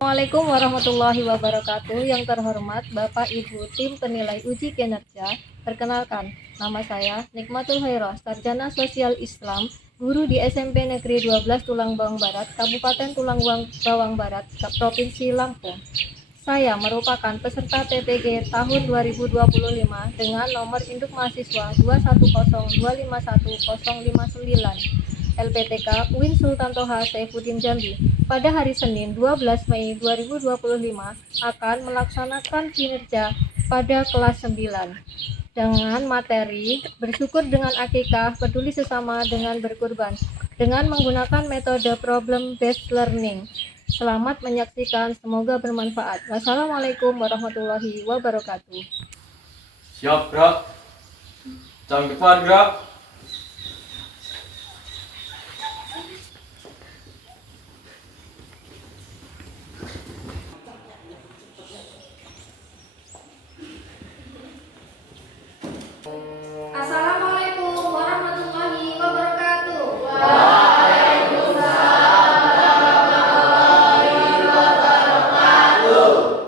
Assalamualaikum warahmatullahi wabarakatuh. Yang terhormat Bapak Ibu tim penilai uji kinerja, perkenalkan, nama saya Nikmatul Khairah, Sarjana Sosial Islam, guru di SMP Negeri 12 Tulang Bawang Barat, Kabupaten Tulang Bawang Barat, Provinsi Lampung. Saya merupakan peserta TPG tahun 2025 dengan nomor induk mahasiswa 210251059. LPTK UIN Sultan Toha Saifuddin Jambi pada hari Senin 12 Mei 2025 akan melaksanakan kinerja pada kelas 9 dengan materi bersyukur dengan akikah, peduli sesama dengan berkurban dengan menggunakan metode problem based learning. Selamat menyaksikan, semoga bermanfaat. Wassalamualaikum warahmatullahi wabarakatuh. Siap, gerak. Jam depan, gerak. Assalamualaikum warahmatullahi wabarakatuh.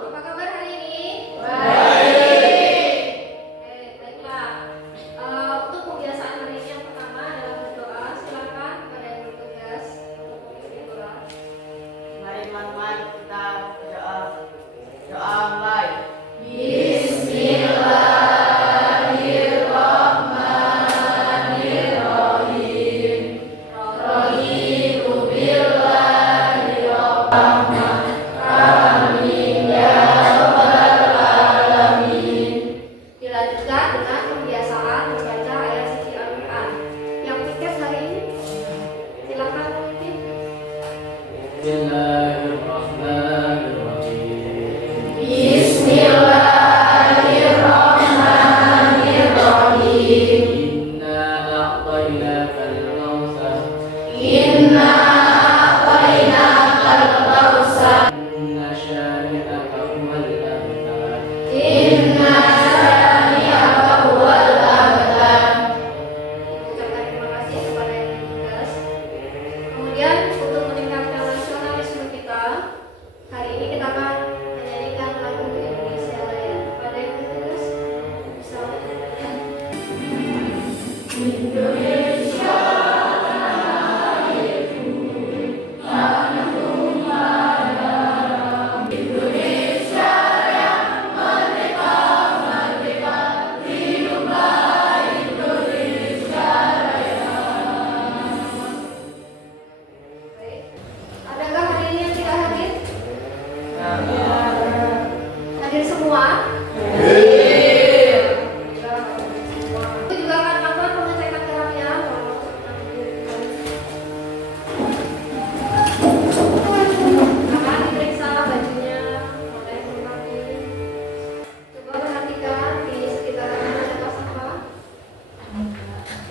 Apa kabar hari ini? Baiklah. Untuk pembiasaan hari ini yang pertama adalah berdoa. Silakan kepada yang bertugas untuk berdoa. Mari teman-teman kita berdoa. Doa mulai. Dilanjutkan dengan pembiasaan membaca ayat suci Al-Quran. Yang piket hari ini, silakan memimpin. Bismillahirrahmanirrahim. Inna a'tainakal kautsar. Inna syani'aka huwal abtar. Ucapkan terima kasih kepada yang bertugas. Kemudian untuk meningkatkan nasionalisme kita, hari ini kita akan menyanyikan lagu Indonesia Raya. Pada yang bertugas, bisa menyanyikan. Baik. Adakah hari ini yang tidak hadir? Hadir semua? Itu juga akan melakukan pengecekan garamnya. Akan diperiksa bajunya, mulai berkaki. Coba perhatikan di sekitar ada apa sampah.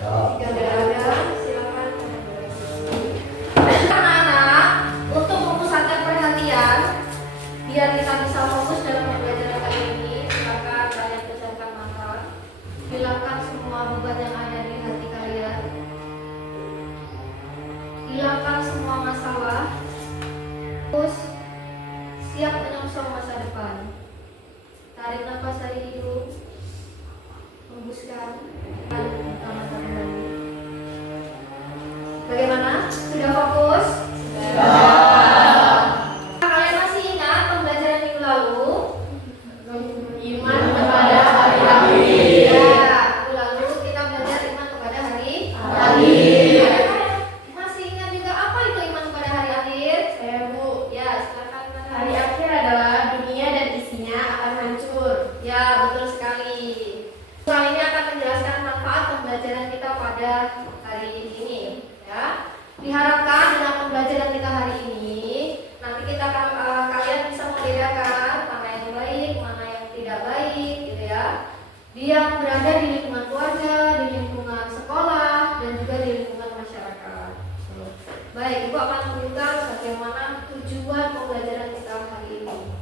Jika tidak ada, silakan. Anak-anak, untuk memusatkan perhatian biar kita bisa fokus dalam pembelajaran kali ini, silakan kalian pejamkan mata, hilangkan semua beban yang ada di hati kalian, hilangkan semua masalah, terus siap menyongsong masa depan. Tarik nafas dari hidung, hembuskan, buka mata kembali. Bagaimana? Sudah fokus? Kalian masih ingat pembelajaran minggu lalu? Iman kepada hari akhir. Ya, minggu lalu kita belajar iman kepada hari akhir. Masih ingat juga apa itu iman kepada hari akhir? Saya, Bu. Ya, silakan. Hari akhir adalah dunia dan isinya akan hancur. Ya, betul sekali. Soal ini akan menjelaskan manfaat pembelajaran kita pada hari ini. Ya, diharapkan dengan pembelajaran kita hari ini, nanti kita akan kalian bisa membedakan mana yang baik, mana yang tidak baik, gitu ya. Dia berada di lingkungan keluarga, di lingkungan sekolah, dan juga di lingkungan masyarakat. Baik, Ibu akan menunjukkan bagaimana tujuan pembelajaran kita hari ini.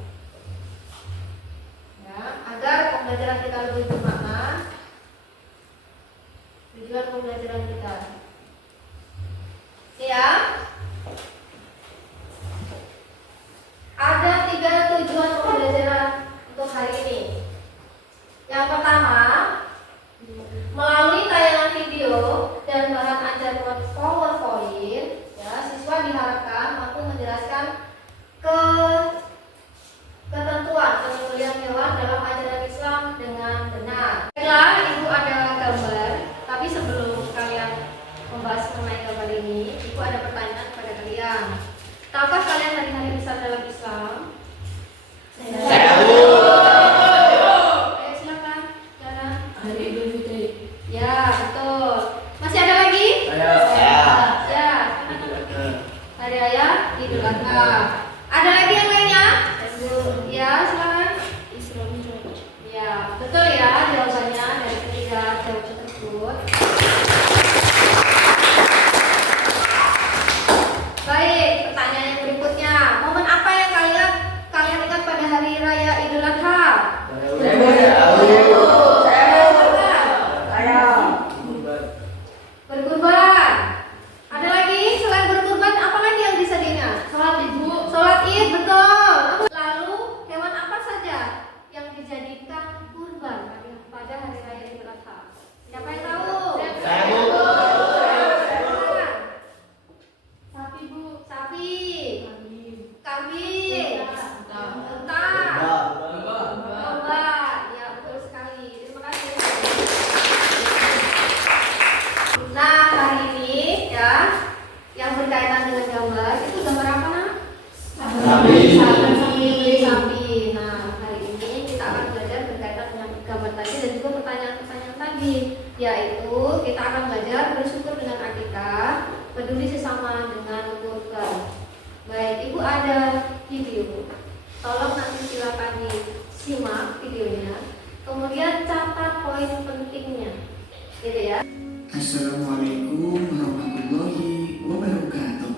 Ya, agar pembelajaran kita lebih bermakna, tujuan pembelajaran kita. Ya, ada Tahukah kalian hari-hari besar dalam Islam? Tahu. Ayo silakan. Cara. Hari Idul Fitri. Ya, betul. Masih ada lagi? Saya. Ya. Hari Raya Idul Adha. Ada lagi yang lainnya? Ya, silakan. Isra Mi'raj. Ya, betul ya jawabannya dari ketiga jawaban tersebut. Baik, pertanyaan yang berikutnya. Momen apa yang kalian ingat pada hari raya Idul Adha? Berkurban. Ada lagi selain berkurban, apa lagi yang bisa diingat? Sholat Id, sholat Id, betul. Lalu hewan apa saja yang dijadikan kurban pada hari raya Idul Adha? Siapa yang tahu? Sapi, Bu. Sapi, Kambing. kambing, unta, domba. Ya, betul sekali. Terima kasih. Nah, hari ini ya, yang berkaitan dengan gambar itu gambar apa, Nak? Sapi. Sapi. Nah, hari ini kita akan belajar berkaitan dengan gambar tadi dan juga pertanyaan-pertanyaan tadi, yaitu kita akan belajar bersyukur dengan akikah, peduli sesama dengan kurban. Baik, Ibu ada video. Tolong nanti silakan disimak videonya. Kemudian catat poin pentingnya. Gitu ya. Assalamualaikum warahmatullahi wabarakatuh.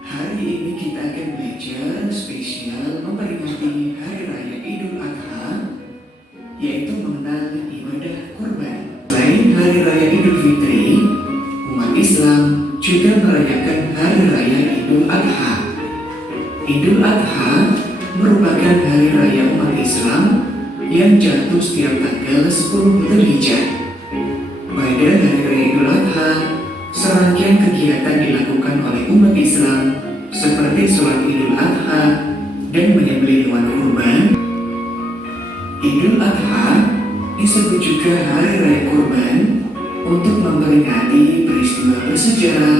Hari ini kita akan belajar spesial memperingati Hari Raya Idul Adha, yaitu mengenal ibadah kurban. Selain Hari Raya Idul Fitri, umat Islam juga merayakan Hari Raya Idul Adha. Idul Adha merupakan hari raya umat Islam yang jatuh setiap tanggal 10 Dzulhijjah. Pada hari raya Idul Adha, serangkaian kegiatan dilakukan oleh umat Islam seperti sholat Idul Adha dan menyembelih hewan kurban. Idul Adha disebut juga hari raya kurban untuk memperingati peristiwa bersejarah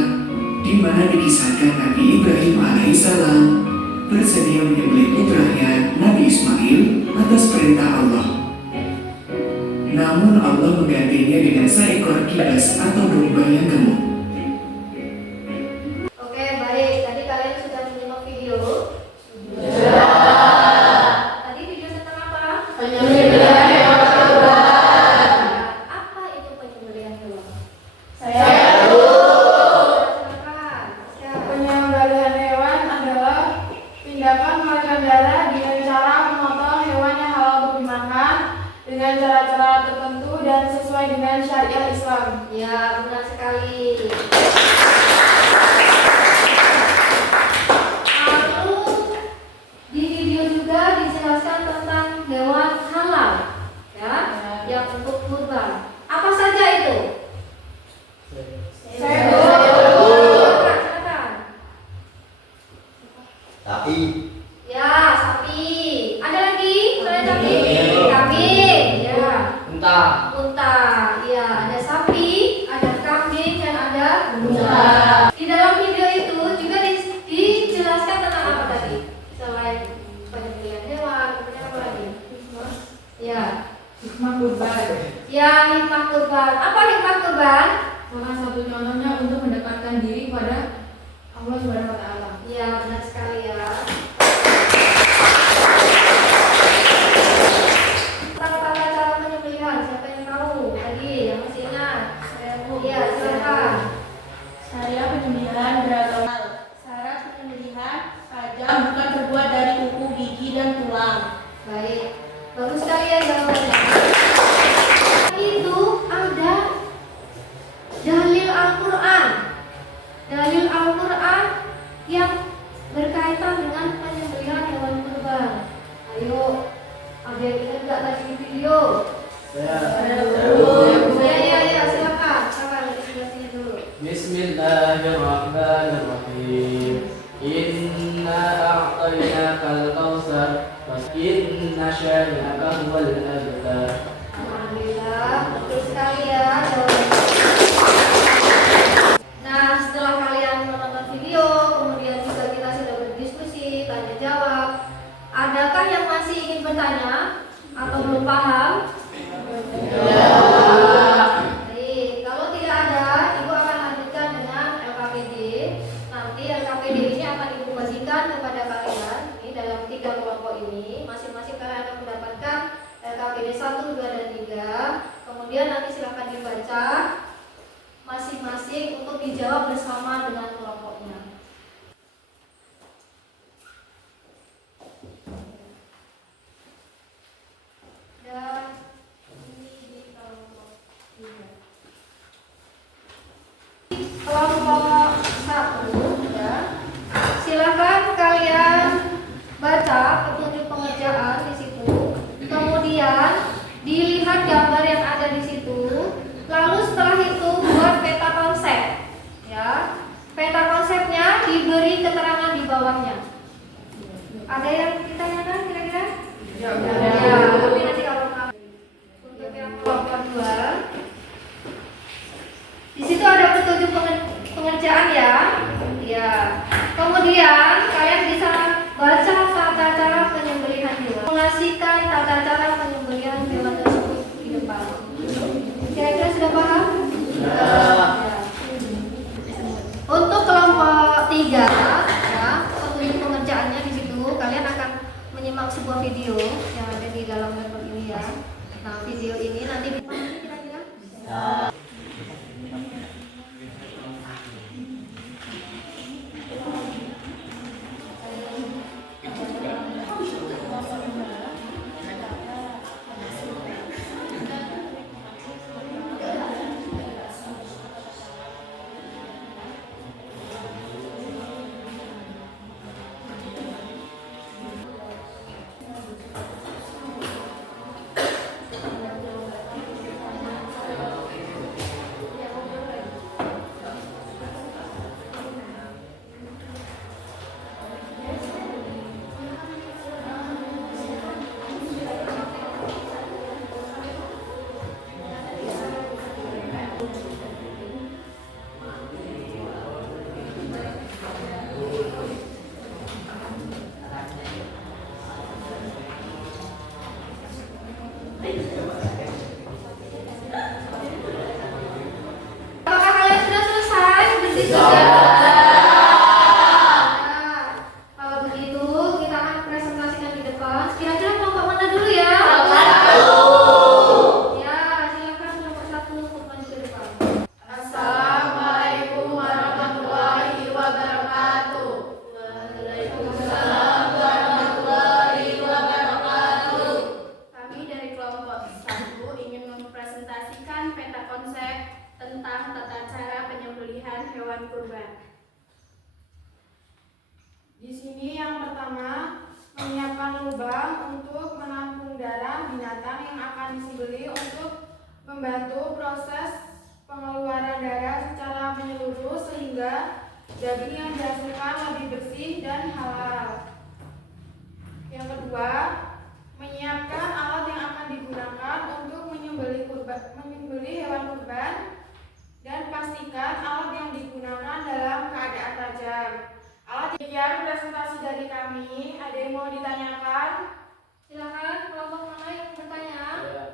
di mana dikisahkan Nabi Ibrahim alaihissalam bersedia menyembelih putranya Nabi Ismail atas perintah Allah. Namun Allah menggantinya dengan seekor kibas atau domba yang gemuk. Oke, baik. Tadi kalian sudah menyimak video? Tadi video tentang apa? Penyembelihan hewan kurban. Apa itu penyembelihan hewan? Saya Silakan. Siapa? Penyembelihan hewan adalah tindakan mengeluarkan darah dengan cara memotong hewan yang halal untuk dimakan dengan cara-cara tertentu dan sesuai dengan syariat Islam. Ya, benar sekali. Lalu di video juga dijelaskan tentang hewan halal, ya, yang untuk kurban. Apa saja itu? Silakan. Tapi. Ya, sapi. Ada lagi? Selain sapi? Kambing. Ya. Unta. Ya, ada sapi, ada kambing, dan ada unta. Di dalam video itu juga dijelaskan tentang apa tadi? Selain penyembelihan hewan, kemudian apa lagi? Ya. Hikmah kurban. Ya, hikmah kurban. Apa hikmah kurban? Salah satu contohnya untuk mendekatkan diri kepada Allah Subhanahu wa taala. Ya, benar sekali ya. Tata cara penyembelihan, siapa yang tahu? Tadi yang masih ingat? Iya, silakan. Saya penyembelihan beragam hal. Syarat penyembelihan tajam bukan terbuat dari kuku, gigi, dan tulang. Baik, bagus sekali ya jawabannya. Itu ada dalil Al-Quran. Dalil Al-Quran yang berkaitan dengan penyembelihan hewan kurban. Ayo, ada yang ingat nggak tadi di video? Ya, silakan. Silakan di sebelah sini dulu. Bismillahirrahmanirrahim. Inna a'tainakal kautsar inna syani'aka huwal abtar. Alhamdulillah, betul sekali ya jawabannya. Nah, setelah kalian menonton video, kemudian bertanya atau belum paham? Baik, kalau tidak ada, Ibu akan lanjutkan dengan LKPD. Nanti LKPD ini akan Ibu bagikan kepada kalian ini dalam 3 kelompok ini. Masing-masing kalian akan mendapatkan LKPD 1, 2, dan 3. Kemudian nanti silakan dibaca masing-masing untuk dijawab bersama dengan kelompoknya. Dan ini di kelompok 3. Kelompok 1 ya. Silakan kalian baca petunjuk pengerjaan di situ. Kemudian dilihat gambar yang ada di situ. Lalu setelah itu buat peta konsep. Ya. Peta konsepnya diberi keterangan di bawahnya. Ada yang ditanyakan kira-kira? Ya, tapi nanti kalau untuk yang kelompok 2 di situ ada petunjuk pengerjaan ya. Ya. Kemudian kalian bisa baca tata cara penyembelihan hewan. Mengasihkan tata cara penyembelihan hewan tersebut di depan. Kira-kira sudah paham? Ya. Untuk kelompok 3 ya, petunjuk pengerjaannya di situ kalian akan menyimak sebuah video yang ada di dalam laptop ini ya. Nah, video ini nanti dipahami kira-kira? Apakah kalian sudah selesai berdiskusi? Kalau begitu kita akan presentasikan di depan. Kira-kira kelompok mana dulu ya? Ya, silakan kelompok 1 untuk maju ke depan. Assalamualaikum warahmatullahi wabarakatuh. Waalaikumsalam warahmatullahi wabarakatuh. Kami dari kelompok 1 ingin mempresentasikan peta konsep tentang tata cara penyembelihan hewan kurban. Di sini yang pertama, menyiapkan lubang untuk menampung darah binatang yang akan disembelih untuk membantu proses pengeluaran darah secara menyeluruh sehingga daging yang dihasilkan lebih bersih dan halal. Yang kedua, menyiapkan alat yang akan digunakan untuk menyembelih hewan kurban dan pastikan alat yang digunakan dalam keadaan tajam. Alat demikian presentasi dari kami. Ada yang mau ditanyakan? Silakan kelompok mana yang bertanya? Ya,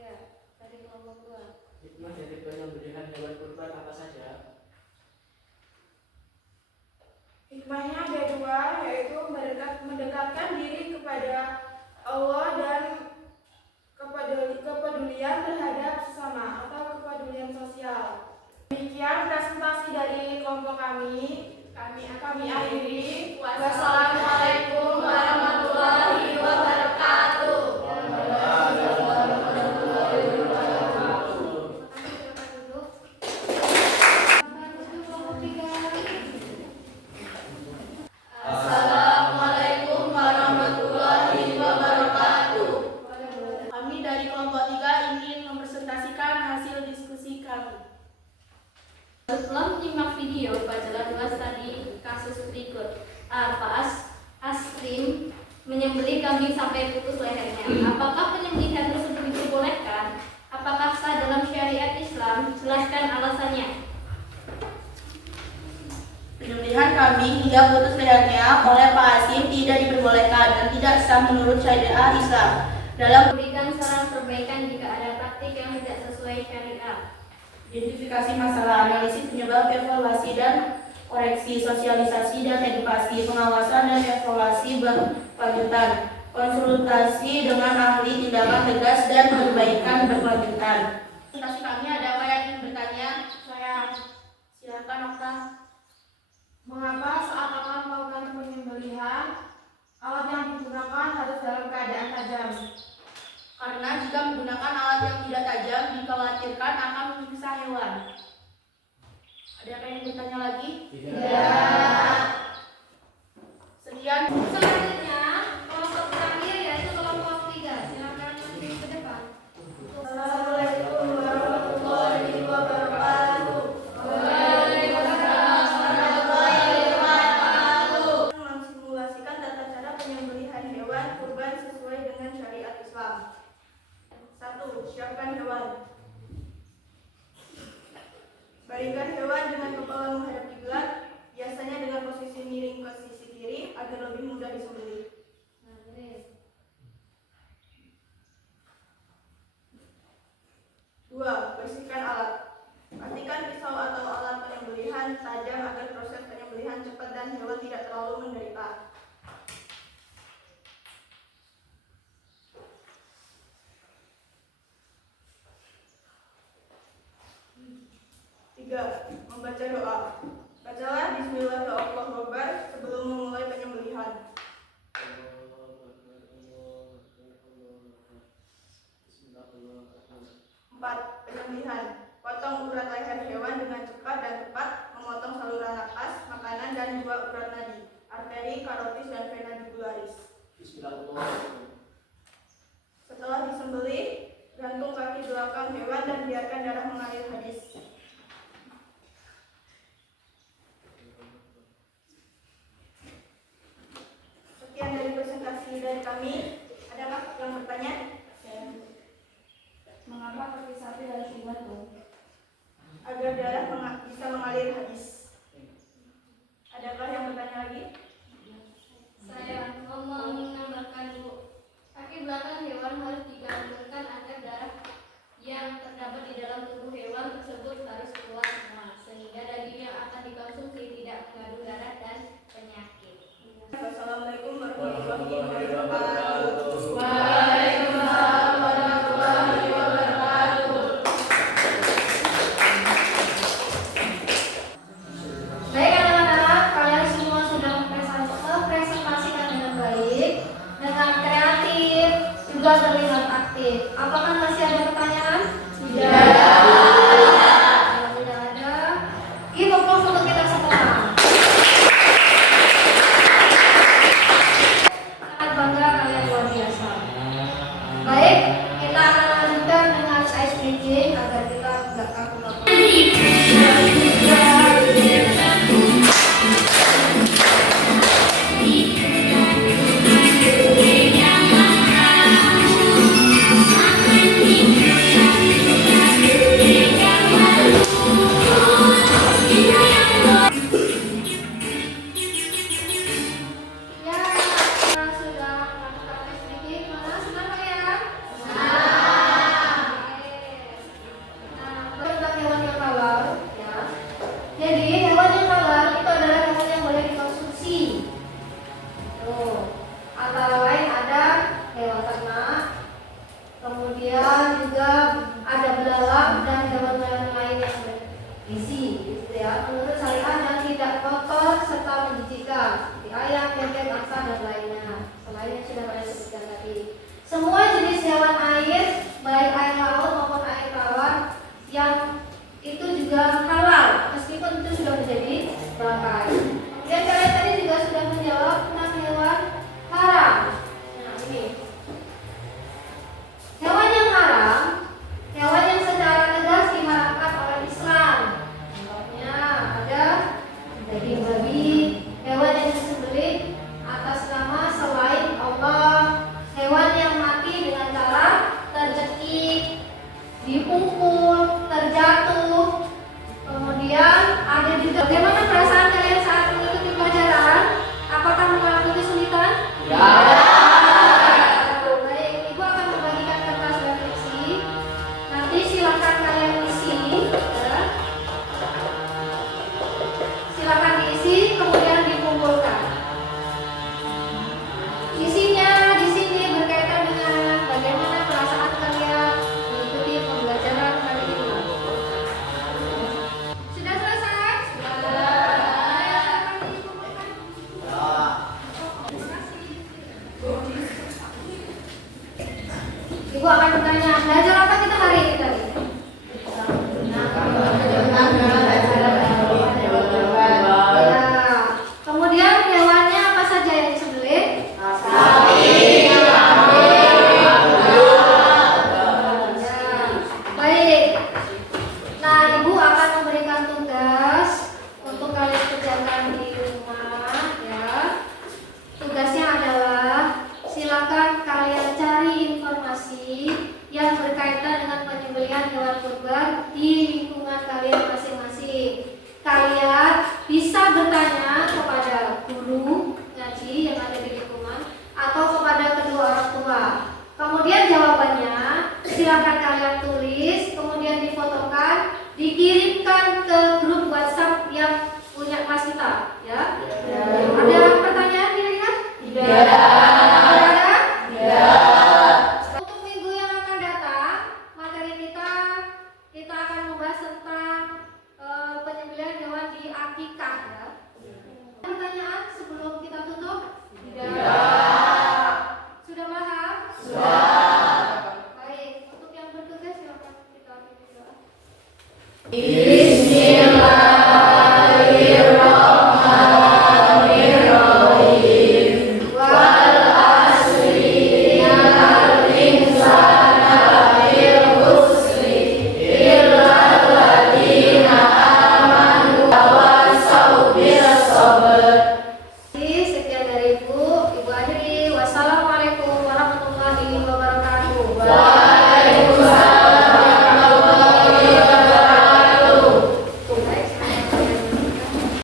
Ya, dari kelompok 2. hikmah dari penyembelihan hewan kurban apa saja? Hikmahnya ada 2, yaitu mendekatkan diri kepada Allah dan kepedulian terhadap sesama atau kepedulian sosial. Demikian presentasi dari kelompok kami. Kami akhiri. Wassalamualaikum warahmatullahi wabarakatuh. Silakan duduk. Silakan duduk kelompok 3. Assalamualaikum warahmatullahi wabarakatuh. Kami dari kelompok 3 ingin mempresentasikan hasil diskusi kami. Setelah menyimak video, bacalah tugas tadi kasus berikut. Pas Asrim menyembelih kambing sampai putus lehernya. Apakah penyembelihan tersebut diperbolehkan? Apakah sah dalam syariat Islam? Jelaskan alasannya. Penyembelihan kambing hingga putus lehernya oleh Pak Hasim tidak diperbolehkan dan tidak sah menurut syariat Islam. Dalam Berikan saran perbaikan jika ada praktik yang tidak sesuai syariat. identifikasi masalah, analisis penyebab, evaluasi dan koreksi, sosialisasi dan edukasi, pengawasan dan evaluasi berkelanjutan, konsultasi dengan ahli, tindakan tegas dan perbaikan berkelanjutan. Presentasi kami ada apa yang ingin bertanya? Saya, Silakan Okta. mengapa saat akan melakukan penyembelihan, alat yang digunakan harus dalam keadaan tajam? Karena jika menggunakan alat yang tidak tajam, dikhawatirkan akan menyiksa hewan. Ada yang ingin bertanya lagi? Tidak. Sekian. Selanjutnya, kelompok terakhir yaitu kelompok 3. Silakan maju ke depan. Assalamualaikum warahmatullahi wabarakatuh. Mensimulasikan tata cara penyembelihan hewan kurban sesuai dengan syariat Islam. 1. Siapkan hewan. Baringkan hewan dengan kepala menghadap kiblat, biasanya dengan posisi miring ke sisi kiri agar lebih mudah disembelih. Nah, beres. 2. Bersihkan alat. Pastikan pisau atau alat penyembelihan tajam agar proses penyembelihan cepat dan hewan tidak terlalu menderita. 3. Membaca doa. Bacalah Bismillahirrahmanirrahim sebelum memulai penyembelihan. 4. Penyembelihan. Potong urat leher hewan dengan cepat dan tepat, memotong saluran napas, makanan, dan 2 urat nadi, arteri, karotis, dan vena jugularis. Bismillahirrahmanirrahim. Setelah disembelih, gantung kaki belakang hewan dan biarkan darah mengalir habis. Sekian dari presentasi dari kami. Adakah yang bertanya? Mengapa kaki sapi harus digantung? Agar darah bisa mengalir habis. Adakah yang bertanya lagi? Saya mau menambahkan, Bu. Kaki belakang hewan harus digantungkan agar darah yang terdapat di dalam tubuh hewan tersebut bertanya kepada guru ngaji yang ada di lingkungan atau kepada kedua orang tua. Kemudian jawabannya silakan kalian tulis, kemudian difotokan, dikirimkan ke grup WhatsApp yang punya kelas kita, ya.